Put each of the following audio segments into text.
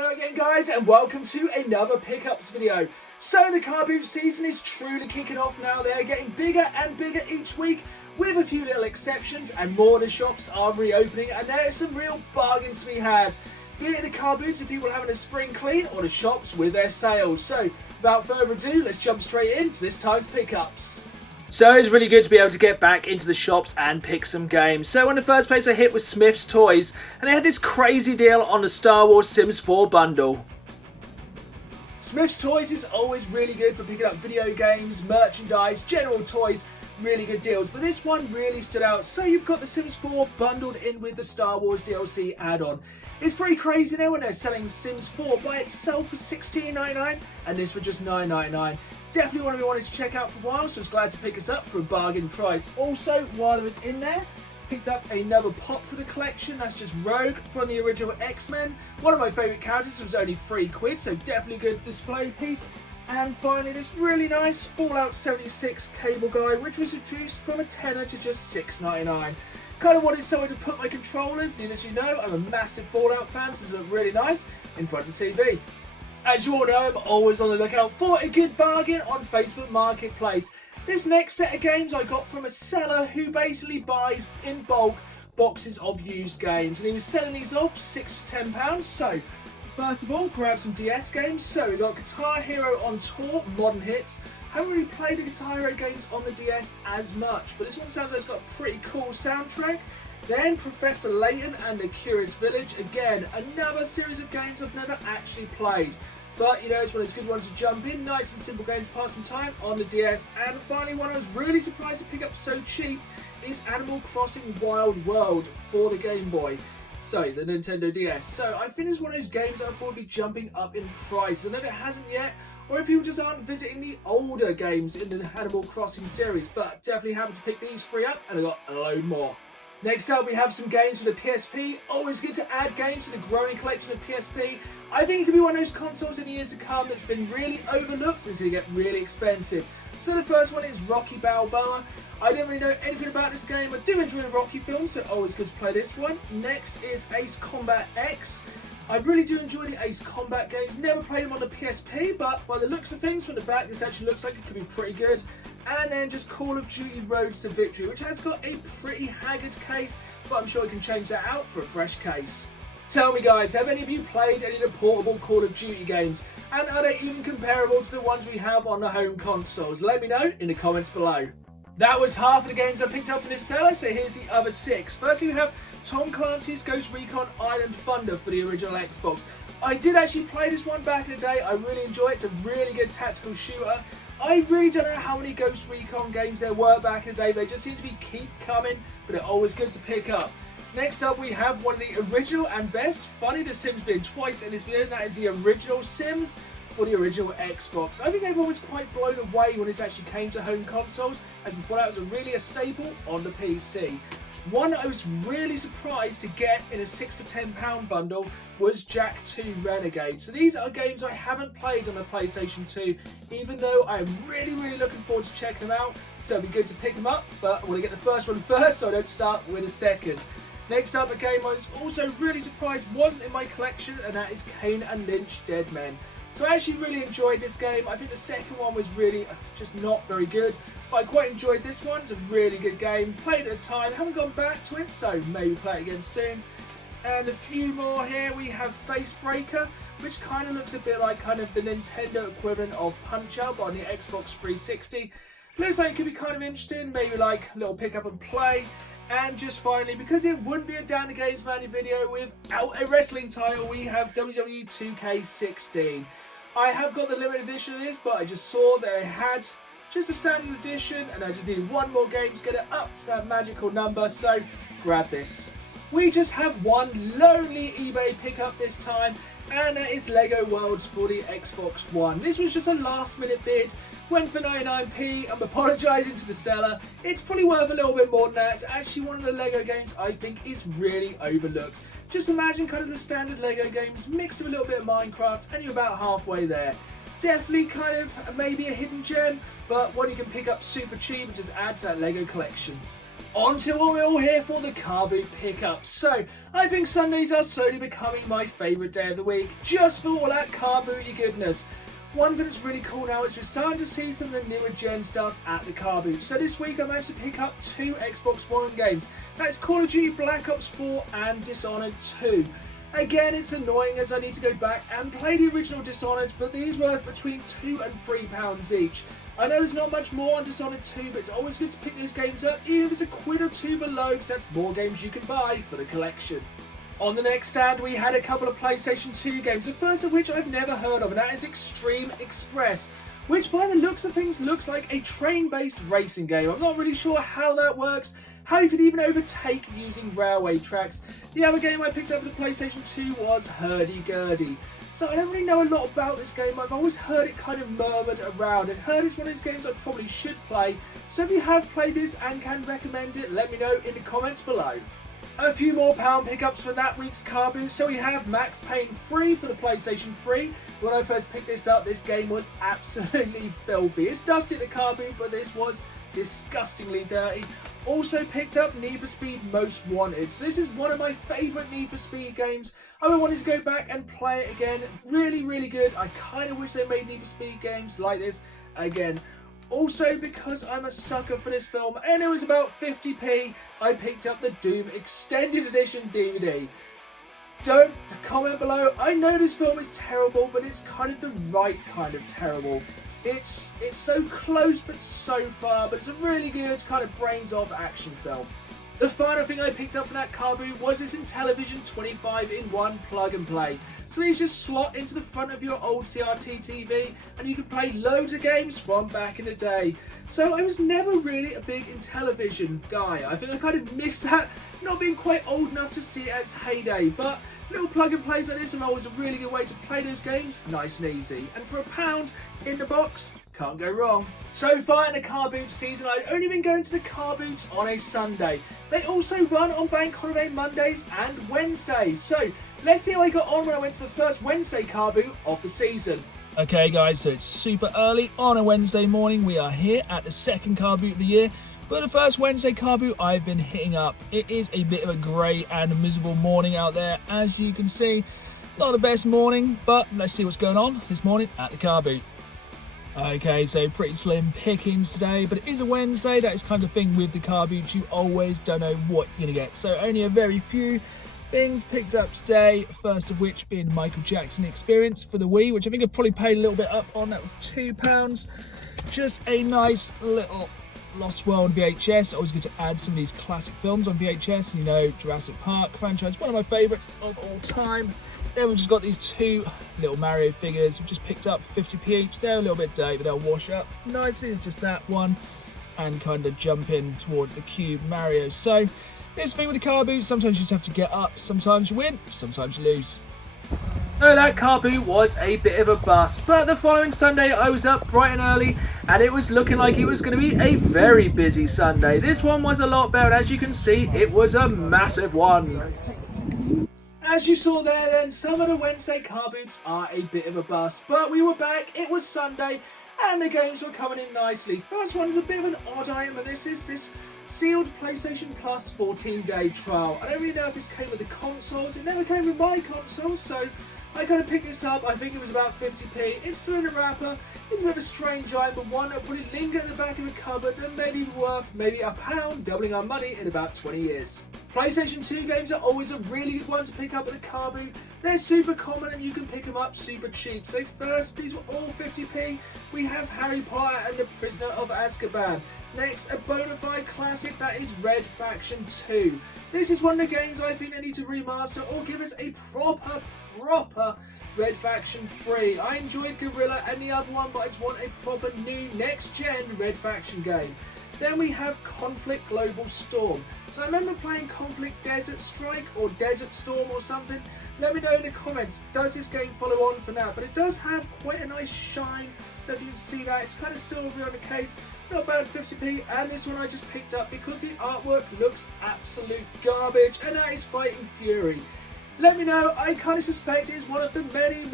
Hello again guys and welcome to another pickups video. So the car boot season is truly kicking off now. They're getting bigger and bigger each week with a few little exceptions, and more of the shops are reopening and there are some real bargains to be had. Be it the car boots if people are having a spring clean, or the shops with their sales. So without further ado, let's jump straight into this time's pickups. So it's really good to be able to get back into the shops and pick some games. So in the first place I hit was Smith's Toys, and they had this crazy deal on the Star Wars Sims 4 bundle. Smith's Toys is always really good for picking up video games, merchandise, general toys, really good deals. But this one really stood out. So you've got the Sims 4 bundled in with the Star Wars DLC add-on. It's pretty crazy now when they're selling Sims 4 by itself for $16.99 and this for just $9.99. Definitely one of you wanted to check out for a while, so I was glad to pick us up for a bargain price. Also, while I was in there, picked up another pop for the collection. That's just Rogue from the original X-Men. One of my favourite characters. It was only £3, so definitely a good display piece. And finally, this really nice Fallout 76 cable guy, which was reduced from a tenner to just $6.99. Kind of wanted somewhere to put my controllers, and as you know, I'm a massive Fallout fan, so this looked really nice in front of the TV. As you all know, I'm always on the lookout for a good bargain on Facebook Marketplace. This next set of games I got from a seller who basically buys in bulk boxes of used games, and he was selling these off £6 for £10. So first of all, grab some DS games. So we got Guitar Hero on Tour, Modern Hits. Haven't really played the Guitar Hero games on the DS as much, but this one sounds like it's got a pretty cool soundtrack. Then Professor Layton and the Curious Village. Again, another series of games I've never actually played. But, you know, it's one of those good ones to jump in. Nice and simple game to pass some time on the DS. And finally, one I was really surprised to pick up so cheap is Animal Crossing Wild World for the Game Boy. Sorry, the Nintendo DS. So I think it's one of those games that I thought would be jumping up in price. And if it hasn't yet, or if you just aren't visiting the older games in the Animal Crossing series. But definitely happy to pick these three up, and I got a load more. Next up, we have some games for the PSP. Always good to add games to the growing collection of PSP. I think it could be one of those consoles in the years to come that's been really overlooked until they get really expensive. So the first one is Rocky Balboa. I don't really know anything about this game. I do enjoy the Rocky films, so always good to play this one. Next is Ace Combat X. I really do enjoy the Ace Combat games. Never played them on the PSP, but by the looks of things from the back, this actually looks like it could be pretty good. And then just Call of Duty Roads to Victory, which has got a pretty haggard case, but I'm sure we can change that out for a fresh case. Tell me guys, have any of you played any of the portable Call of Duty games? And are they even comparable to the ones we have on the home consoles? Let me know in the comments below. That was half of the games I picked up from this seller, so here's the other 6. Firstly, we have Tom Clancy's Ghost Recon Island Thunder for the original Xbox. I did actually play this one back in the day. I really enjoy it. It's a really good tactical shooter. I really don't know how many Ghost Recon games there were back in the day. They just seem to keep coming, but they're always good to pick up. Next up, we have one of the original and best. Funny the Sims being twice in this video, and that is the original Sims for the original Xbox. I think everyone was quite blown away when this actually came to home consoles, and before that was really a staple on the PC. One I was really surprised to get in a £6 for £10 bundle was Jak 2 Renegade. So these are games I haven't played on the PlayStation 2, even though I'm really looking forward to checking them out. So it'd be good to pick them up, but I want to get the first one first so I don't start with a second. Next up, a game I was also really surprised wasn't in my collection, and that is Kane and Lynch Dead Men. So I actually really enjoyed this game. I think the second one was really just not very good, but I quite enjoyed this one. It's a really good game. Played at the time, haven't gone back to it, so maybe play it again soon. And a few more here. We have Facebreaker, which kind of looks a bit like kind of the Nintendo equivalent of Punch-Out on the Xbox 360. Looks like it could be kind of interesting, maybe like a little pick up and play. And just finally, because it wouldn't be a Down the Games Money video without a wrestling title, we have WWE 2K16. I have got the limited edition of this, but I just saw that I had just a standard edition, and I just needed one more game to get it up to that magical number, so grab this. We just have one lonely eBay pickup this time, and that is Lego Worlds for the Xbox One. This was just a last minute bid, went for 99p. I'm apologising to the seller. It's probably worth a little bit more than that. It's actually one of the Lego games I think is really overlooked. Just imagine kind of the standard Lego games, mix with a little bit of Minecraft, and you're about halfway there. Definitely kind of maybe a hidden gem, but one you can pick up super cheap and just add to that Lego collection. On to what we're all here for, the car boot pickups. So, I think Sundays are slowly becoming my favourite day of the week, just for all that car booty goodness. One thing that's really cool now is we're starting to see some of the newer gen stuff at the car boot. So this week I managed to pick up 2 Xbox One games. That's Call of Duty Black Ops 4 and Dishonored 2. Again, it's annoying as I need to go back and play the original Dishonored, but these were between £2 and £3 each. I know there's not much more on Dishonored 2, but it's always good to pick those games up, even if it's a quid or two below, because that's more games you can buy for the collection. On the next stand, we had a couple of PlayStation 2 games, the first of which I've never heard of, and that is Extreme Express, which by the looks of things looks like a train-based racing game. I'm not really sure how that works, how you could even overtake using railway tracks. The other game I picked up for the PlayStation 2 was Hurdy-Gurdy. So I don't really know a lot about this game. I've always heard it kind of murmured around, and heard it's one of those games I probably should play. So if you have played this and can recommend it, let me know in the comments below. A few more pound pickups for that week's car boot. So we have Max Payne 3 for the PlayStation 3. When I first picked this up, this game was absolutely filthy. It's dusty at the car boot, but this was disgustingly dirty. Also picked up Need for Speed Most Wanted. So this is one of my favourite Need for Speed games. I've been wanting to go back and play it again. Really, really good. I kind of wish they made Need for Speed games like this again. Also, because I'm a sucker for this film and it was about 50p, I picked up the Doom Extended Edition DVD. Don't comment below. I know this film is terrible, but it's kind of the right kind of terrible. It's so close but so far, but it's a really good kind of brains off action film. The final thing I picked up from that car boot was this Intellivision 25-in-1 plug and play. So these just slot into the front of your old CRT TV and you can play loads of games from back in the day. So I was never really a big Intellivision guy. I think I kind of missed that, not being quite old enough to see it at its heyday. But little plug and plays like this are always a really good way to play those games, nice and easy. And for £1 in the box, can't go wrong. So far in the car boot season, I've only been going to the car boots on a Sunday. They also run on bank holiday Mondays and Wednesdays. So let's see how I got on when I went to the first Wednesday car boot of the season. Okay guys, so it's super early on a Wednesday morning. We are here at the second car boot of the year. But the first Wednesday car boot I've been hitting up. It is a bit of a grey and miserable morning out there, as you can see. Not the best morning, but let's see what's going on this morning at the car boot. Okay, so pretty slim pickings today, but it is a Wednesday. That is kind of thing with the car boots. You always don't know what you're going to get. So only a very few things picked up today. First of which being the Michael Jackson Experience for the Wii, which I think I probably paid a little bit up on. That was £2. Just a nice little Lost World VHS. Always good to add some of these classic films on VHS. You know, Jurassic Park franchise, one of my favourites of all time. Then we've just got these 2 little Mario figures. We've just picked up 50p each. They're a little bit dirty, but they'll wash up nicely. It's just that one, and kind of jump in towards the cube Mario. So this thing with the car boot, sometimes you just have to get up. Sometimes you win, sometimes you lose. Oh, that car boot was a bit of a bust, but the following Sunday I was up bright and early and it was looking like it was going to be a very busy Sunday. This one was a lot better, and as you can see, it was a massive one. As you saw there then, some of the Wednesday car boots are a bit of a bust, but we were back, it was Sunday, and the games were coming in nicely. First one is a bit of an odd item, and this is this sealed PlayStation Plus 14-day trial. I don't really know if this came with the consoles. It never came with my console, so I kind of picked this up. I think it was about 50p. It's still in a wrapper. It's a bit of a strange item, but one that will probably linger in the back of a cupboard and maybe worth maybe £1, doubling our money in about 20 years. PlayStation 2 games are always a really good one to pick up at the car boot. They're super common and you can pick them up super cheap. So first, these were all 50p. We have Harry Potter and the Prisoner of Azkaban. Next, a bona fide classic, that is Red Faction 2. This is one of the games I think they need to remaster or give us a proper Red Faction 3. I enjoyed Guerrilla and the other one, but I just want a proper new next-gen Red Faction game. Then we have Conflict Global Storm. So I remember playing Conflict Desert Strike or Desert Storm or something. Let me know in the comments, does this game follow on for now? But it does have quite a nice shine, so if you can see that, it's kind of silvery on the case. Not bad, 50p, and this one I just picked up because the artwork looks absolute garbage, and that is Fighting Fury. Let me know. I kind of suspect it's one of the many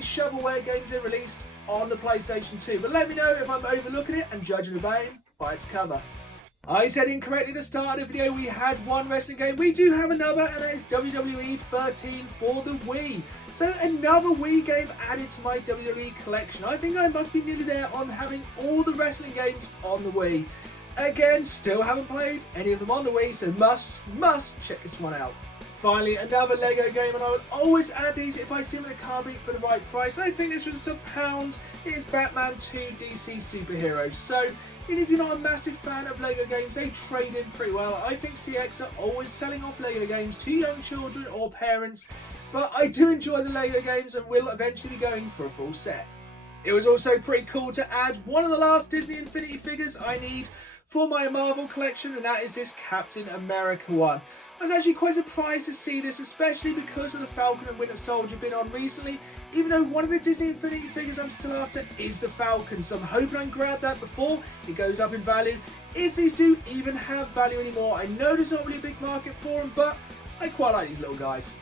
shovelware games they released on the PlayStation 2. But let me know if I'm overlooking it and judging the game by its cover. I said incorrectly at the start of the video we had one wrestling game. We do have another, and that is WWE 13 for the Wii. So another Wii game added to my WWE collection. I think I must be nearly there on having all the wrestling games on the Wii. Again, still haven't played any of them on the Wii, so must check this one out. Finally, another Lego game, and I would always add these if I see them in a car boot for the right price. I think this was just £1. It is Batman 2 DC Superheroes. So, even if you're not a massive fan of Lego games, they trade in pretty well. I think CX are always selling off Lego games to young children or parents, but I do enjoy the Lego games and will eventually be going for a full set. It was also pretty cool to add one of the last Disney Infinity figures I need for my Marvel collection, and that is this Captain America one. I was actually quite surprised to see this, especially because of the Falcon and Winter Soldier been on recently, even though one of the Disney Infinity figures I'm still after is the Falcon, so I'm hoping I can grab that before it goes up in value, if these do even have value anymore. I know there's not really a big market for them, but I quite like these little guys.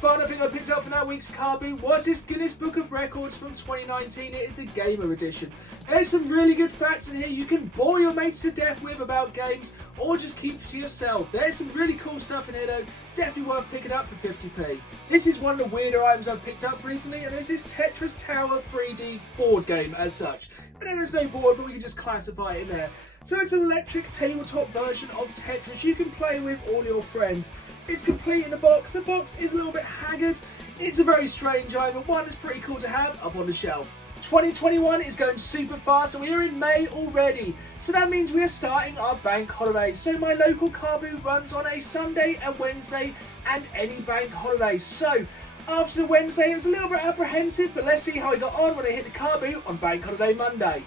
Final thing I picked up for that week's car boot was this Guinness Book of Records from 2019. It is the Gamer Edition. There's some really good facts in here you can bore your mates to death with about games, or just keep to yourself. There's some really cool stuff in here though, definitely worth picking up for 50p. This is one of the weirder items I've picked up recently, and it's this Tetris Tower 3D board game as such. And then there's no board, but we can just classify it in there. So it's an electric tabletop version of Tetris you can play with all your friends. It's complete in the box. The box is a little bit haggard. It's a very strange item, but one that's pretty cool to have up on the shelf. 2021 is going super fast, and we are in May already. So that means we are starting our bank holiday. So my local car boot runs on a Sunday, a Wednesday, and any bank holiday. So after the Wednesday, it was a little bit apprehensive, but let's see how I got on when I hit the car boot on bank holiday Monday.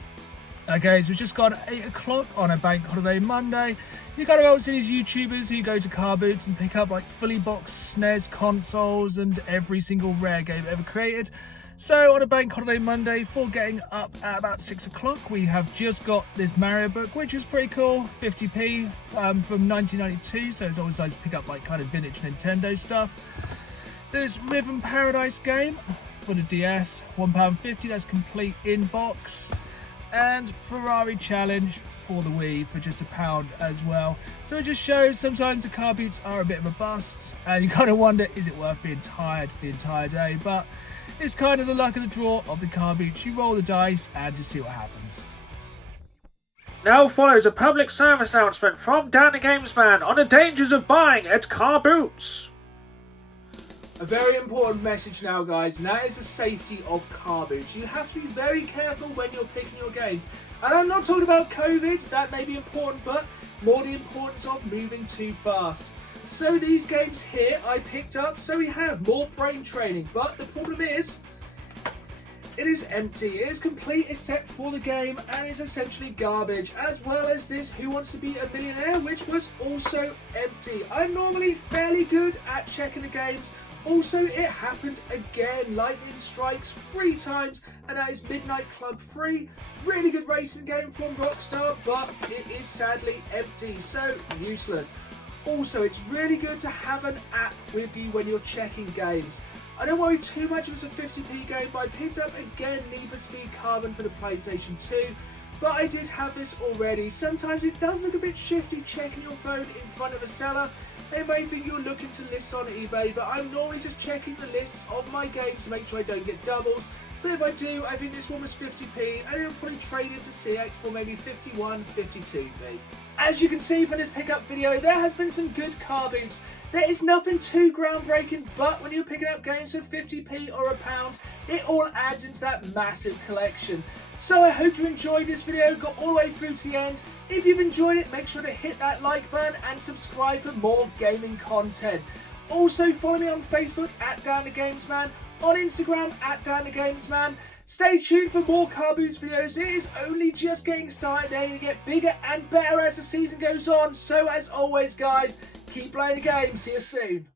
Okay, so we've just got 8 o'clock on a bank holiday Monday. You kind of go to these YouTubers who go to car boots and pick up like fully boxed SNES consoles and every single rare game ever created. So on a bank holiday Monday, for getting up at about 6 o'clock, we have just got this Mario book, which is pretty cool, 50p from 1992. So it's always nice to pick up like kind of vintage Nintendo stuff. There's Rhythm Paradise game for the DS, £1.50, that's complete in box. And Ferrari Challenge for the Wii for just £1 as well. So it just shows sometimes the car boots are a bit of a bust, and you kind of wonder, is it worth being tired for the entire day? But it's kind of the luck of the draw of the car boots. You roll the dice and just see what happens. Now follows a public service announcement from Dan the Gamesman on the dangers of buying at car boots. A very important message now, guys, and that is the safety of car boots. You have to be very careful when you're picking your games. And I'm not talking about COVID, that may be important, but more the importance of moving too fast. So these games here I picked up, so we have more brain training, but the problem is, it is empty. It is complete except for the game, and it's essentially garbage, as well as this Who Wants to Be a Millionaire, which was also empty. I'm normally fairly good at checking the games. Also, it happened again. Lightning strikes 3 times, and that is Midnight Club 3. Really good racing game from Rockstar, but it is sadly empty, so useless. Also, it's really good to have an app with you when you're checking games. I don't worry too much if it's a 50p game, but I picked up again Need for Speed Carbon for the PlayStation 2. But I did have this already. Sometimes it does look a bit shifty checking your phone in front of a seller. They may think you're looking to list on eBay, but I'm normally just checking the lists of my games to make sure I don't get doubles. But if I do, I think this one was 50p, and it'll probably trade into CX for maybe 51, 52p. As you can see from this pickup video, there has been some good car boots. There is nothing too groundbreaking, but when you're picking up games for 50p or £1, it all adds into that massive collection. So I hope you enjoyed this video, got all the way through to the end. If you've enjoyed it, make sure to hit that like button and subscribe for more gaming content. Also follow me on Facebook at Dan the Gamesman, on Instagram at Dan the Gamesman. Stay tuned for more car boots videos. It is only just getting started. They're going to get bigger and better as the season goes on. So as always, guys, keep playing the game. See you soon.